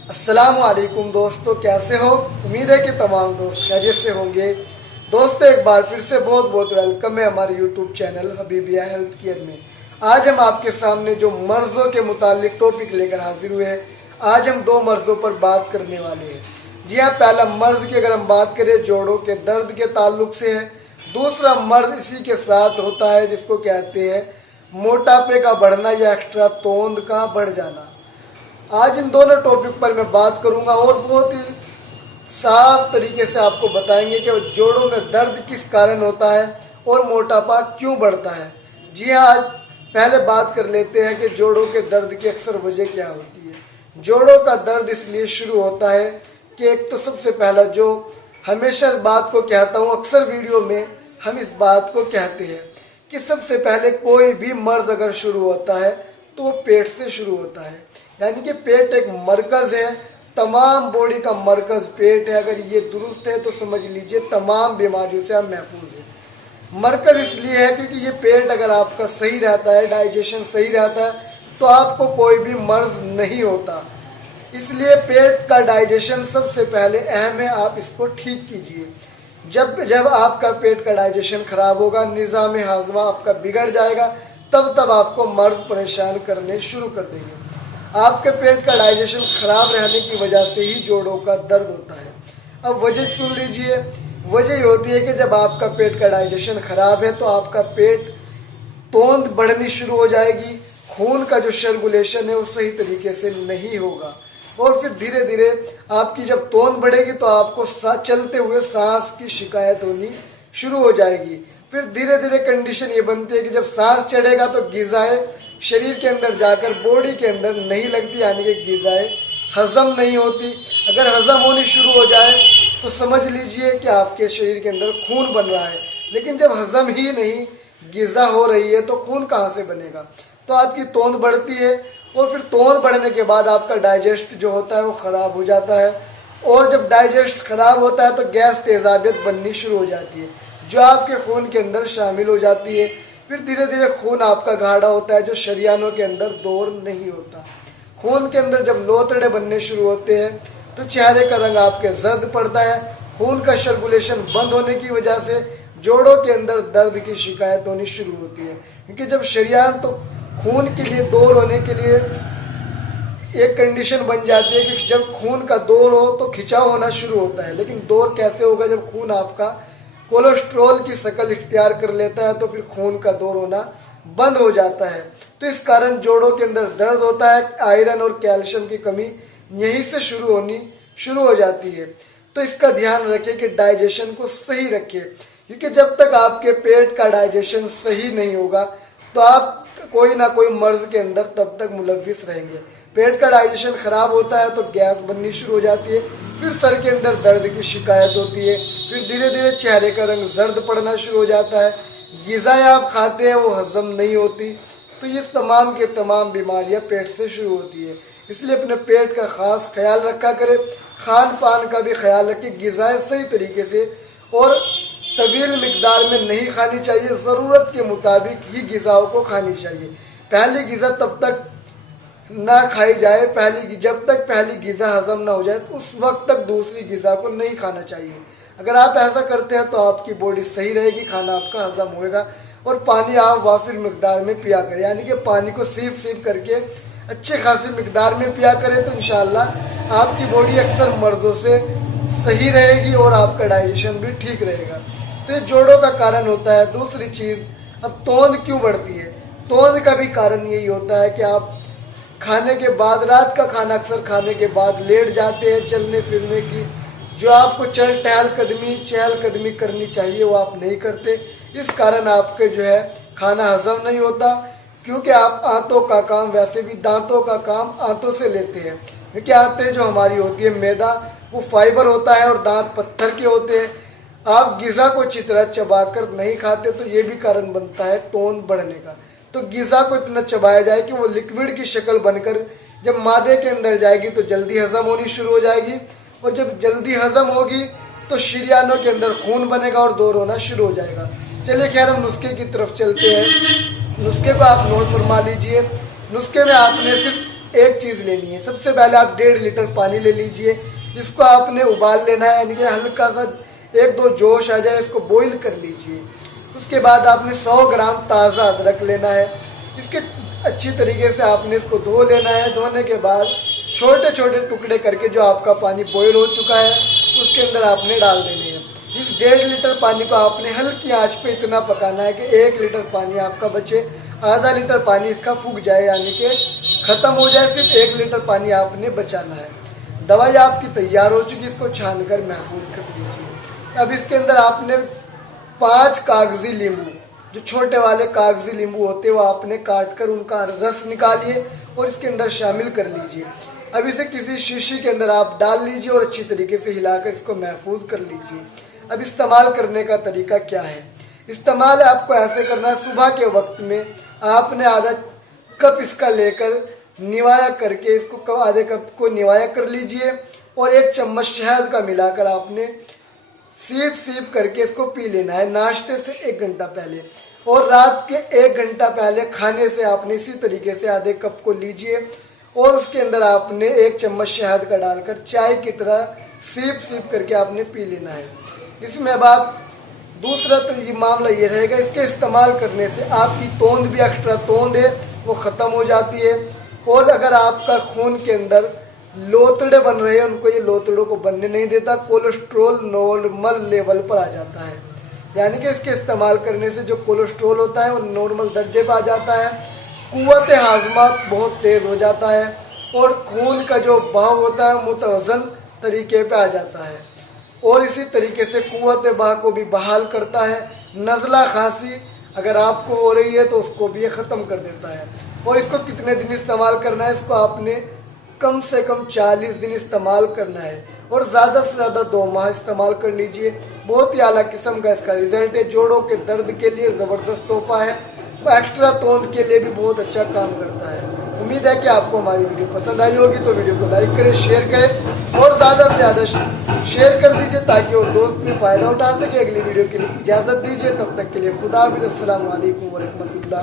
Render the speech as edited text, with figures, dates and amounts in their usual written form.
अस्सलामुअलैकुम दोस्तों, कैसे हो? उम्मीद है कि तमाम दोस्त खैरियत से होंगे। दोस्तों, एक बार फिर से बहुत बहुत वेलकम है हमारे YouTube channel Habibiya health care में। आज हम आपके सामने जो मर्ज़ों के मुतालिक टॉपिक लेकर हाजिर हुए हैं। आज हम दो मर्ज़ों पर बात करने वाले हैं। जी हाँ, पहला मर्ज़ की अगर हम बात करें जोड़ों के दर्द के ताल्लुक से है। दूसरा मर्ज़ इसी के साथ होता है जिसको कहते हैं मोटापे का बढ़ना या एक्स्ट्रा तोंद का बढ़ जाना। आज इन दोनों टॉपिक पर मैं बात करूंगा और बहुत ही साफ तरीके से आपको बताएंगे कि जोड़ों में दर्द किस कारण होता है और मोटापा क्यों बढ़ता है। जी हाँ, आज पहले बात कर लेते हैं कि जोड़ों के दर्द की अक्सर वजह क्या होती है। जोड़ों का दर्द इसलिए शुरू होता है कि एक तो सबसे पहला जो हमेशा इस बात को कहता हूँ, अक्सर वीडियो में हम इस बात को कहते हैं कि सबसे पहले कोई भी मर्ज अगर शुरू होता है तो वो पेट से शुरू होता है। यानी कि पेट एक मरकज़ है, तमाम बॉडी का मरकज़ पेट है। अगर ये दुरुस्त है तो समझ लीजिए तमाम बीमारियों से आप महफूज हैं। मरकज़ इसलिए है क्योंकि ये पेट अगर आपका सही रहता है, डाइजेशन सही रहता है, तो आपको कोई भी मर्ज नहीं होता। इसलिए पेट का डाइजेशन सबसे पहले अहम है, आप इसको ठीक कीजिए। जब आपका पेट का डाइजेशन खराब होगा, निज़ाम हाज़मा आपका बिगड़ जाएगा, तब आपको मर्ज परेशान करने शुरू कर देंगे। आपके पेट का डाइजेशन खराब रहने की वजह से ही जोड़ों का दर्द होता है। अब वजह सुन लीजिए। वजह ये होती है कि जब आपका पेट का डाइजेशन खराब है तो आपका पेट तोंद बढ़नी शुरू हो जाएगी। खून का जो सर्कुलेशन है वो सही तरीके से नहीं होगा और फिर धीरे धीरे आपकी जब तोंद बढ़ेगी तो आपको चलते हुए सांस की शिकायत होनी शुरू हो जाएगी। फिर धीरे धीरे कंडीशन ये बनती है कि जब सांस चढ़ेगा तो ग़िज़ाएं शरीर के अंदर जाकर बॉडी के अंदर नहीं लगती, यानी कि ग़िज़ाएं हज़म नहीं होती। अगर हज़म होनी शुरू हो जाए तो समझ लीजिए कि आपके शरीर के अंदर खून बन रहा है। लेकिन जब हज़म ही नहीं, ग़िज़ा हो रही है, तो खून कहाँ से बनेगा? तो आपकी तोंद बढ़ती है और फिर तोंद बढ़ने के बाद आपका डाइजेस्ट जो होता है वो ख़राब हो जाता है। और जब डाइजेस्ट ख़राब होता है तो गैस तेज़ाबियत बननी शुरू हो जाती है जो आपके खून के अंदर शामिल हो जाती है। फिर धीरे धीरे खून आपका गाढ़ा होता है जो शरियानों के अंदर दौर नहीं होता। खून के अंदर जब लोतड़े बनने शुरू होते हैं तो चेहरे का रंग आपके जर्द पड़ता है। खून का सर्कुलेशन बंद होने की वजह से जोड़ों के अंदर दर्द की शिकायत होनी शुरू होती है, क्योंकि जब शरियान तो खून के लिए दौर होने के लिए एक कंडीशन बन जाती है कि जब खून का दौर हो तो खिंचाव होना शुरू होता है। लेकिन दौर कैसे होगा? जब खून आपका कोलेस्ट्रॉल की शक्ल इख्तियार कर लेता है तो फिर खून का दौर होना बंद हो जाता है। तो इस कारण जोड़ों के अंदर दर्द होता है। आयरन और कैल्शियम की कमी यहीं से शुरू हो जाती है। तो इसका ध्यान रखें कि डाइजेशन को सही रखें, क्योंकि जब तक आपके पेट का डाइजेशन सही नहीं होगा तो आप कोई ना कोई मर्ज के अंदर तब तक मुलविस रहेंगे। पेट का डाइजेशन खराब होता है तो गैस बननी शुरू हो जाती है, फिर सर के अंदर दर्द की शिकायत होती है, फिर धीरे धीरे चेहरे का रंग जर्द पड़ना शुरू हो जाता है। ग़िज़ाएं आप खाते हैं वो हज़म नहीं होती। तो ये तमाम के तमाम बीमारियां पेट से शुरू होती है। इसलिए अपने पेट का ख़ास ख्याल रखा करें। खान पान का भी ख्याल रखें। ग़िज़ाएं सही तरीके से और तवील मिकदार में नहीं खानी चाहिए, ज़रूरत के मुताबिक ही ग़िज़ाओं को खानी चाहिए। पहली ग़िज़ा तब तक ना खाई जाए, जब तक पहली ग़िज़ा हज़म ना हो जाए तो उस वक्त तक दूसरी ग़िज़ा को नहीं खाना चाहिए। अगर आप ऐसा करते हैं तो आपकी बॉडी सही रहेगी, खाना आपका हज़म होएगा। और पानी आप वाफिर मिकदार में पिया करें, यानी कि पानी को सीप करके अच्छे खासी मिकदार में पिया करें तो इंशाल्लाह आपकी बॉडी अक्सर मर्ज़ों से सही रहेगी और आपका डाइजेशन भी ठीक रहेगा। तो ये जोड़ों का कारण होता है। दूसरी चीज़, अब तोंद क्यों बढ़ती है? तोंद का भी कारण यही होता है कि आप खाने के बाद, रात का खाना अक्सर खाने के बाद लेट जाते हैं। चलने फिरने की जो आपको चहल कदमी करनी चाहिए वो आप नहीं करते। इस कारण आपके जो है खाना हजम नहीं होता, क्योंकि आप आंतों का काम, वैसे भी दांतों का काम आंतों से लेते हैं। क्योंकि आंतें जो हमारी होती है, मैदा वो फाइबर होता है और दांत पत्थर के होते हैं। आप ग़िज़ा को अच्छी तरह चबाकर नहीं खाते तो ये भी कारण बनता है तोंद बढ़ने का। तो ग़िज़ा को इतना चबाया जाए कि वो लिक्विड की शक्ल बनकर जब मादे के अंदर जाएगी तो जल्दी हज़म होनी शुरू हो जाएगी। और जब जल्दी हज़म होगी तो शरियानों के अंदर खून बनेगा और दौर होना शुरू हो जाएगा। चलिए खैर, हम नुस्खे की तरफ चलते हैं। नुस्खे को आप नोट फरमा लीजिए। नुस्खे में आपने सिर्फ एक चीज़ लेनी है। सबसे पहले आप 1.5 लीटर पानी ले लीजिए, इसको आपने उबाल लेना है, यानी कि हल्का सा 1-2 जोश आ जाए, इसको बॉईल कर लीजिए। उसके बाद आपने 100 ग्राम ताज़ा अदरक लेना है, इसके अच्छी तरीके से आपने इसको धो लेना है। धोने के बाद छोटे छोटे टुकड़े करके जो आपका पानी बॉईल हो चुका है उसके अंदर आपने डाल देने हैं। इस 1.5 लीटर पानी को आपने हल्की आंच पे इतना पकाना है कि 1 लीटर पानी आपका बचे, आधा लीटर पानी इसका फूक जाए, यानी कि ख़त्म हो जाए, सिर्फ 1 लीटर पानी आपने बचाना है। दवाई आपकी तैयार हो चुकी, इसको छान कर महफूज कर लीजिए। अब इसके अंदर आपने 5 कागजी नींबू, जो छोटे वाले कागजी नींबू होते हैं, वो आपने काट कर उनका रस निकालिए और इसके अंदर शामिल कर लीजिए। अब इसे किसी शीशी के अंदर आप डाल लीजिए और अच्छी तरीके से हिलाकर इसको महफूज कर लीजिए। अब इस्तेमाल करने का तरीका क्या है? इस्तेमाल आपको ऐसे करना है, सुबह के वक्त में आपने आधा कप इसका लेकर निवाया करके इसको आधे कप को निवाया कर लीजिए और 1 चम्मच शहद का मिलाकर आपने सीप सीप करके इसको पी लेना है नाश्ते से 1 घंटा पहले। और रात के 1 घंटा पहले खाने से आपने इसी तरीके से आधे कप को लीजिए और उसके अंदर आपने 1 चम्मच शहद का डालकर चाय की तरह सीप सीप करके आपने पी लेना है। इसमें अब आप दूसरा मामला ये रहेगा, इसके इस्तेमाल करने से आपकी तोंद भी, एक्स्ट्रा तोंद है वो ख़त्म हो जाती है। और अगर आपका खून के अंदर लोतड़े बन रहे हैं, उनको ये लोतड़ों को बनने नहीं देता, कोलेस्ट्रोल नॉर्मल लेवल पर आ जाता है, यानी कि इसके इस्तेमाल करने से जो कोलेस्ट्रोल होता है वो नॉर्मल दर्जे पर आ जाता है, कुव्वत हाजमा बहुत तेज़ हो जाता है और खून का जो बहाव होता है मुतवज़न तरीके पे आ जाता है और इसी तरीके से कुव्वत बहाव को भी बहाल करता है। नज़ला खांसी अगर आपको हो रही है तो उसको भी ये ख़त्म कर देता है। और इसको कितने दिन इस्तेमाल करना है? इसको आपने कम से कम 40 दिन इस्तेमाल करना है और ज़्यादा से ज़्यादा 2 माह इस्तेमाल कर लीजिए। बहुत ही आला किस्म का इसका रिजल्ट है। जोड़ों के दर्द के लिए ज़बरदस्त तोहफा है, एक्स्ट्रा तोंद के लिए भी बहुत अच्छा काम करता है। उम्मीद है कि आपको हमारी वीडियो पसंद आई होगी, तो वीडियो को लाइक करें, शेयर करें और ज़्यादा से ज़्यादा शेयर कर दीजिए ताकि और दोस्त भी फ़ायदा उठा सके। अगली वीडियो के लिए इजाज़त दीजिए, तब तक के लिए खुदा हाफ़िज़। अस्सलामु अलैकुम व रहमतुल्लाह।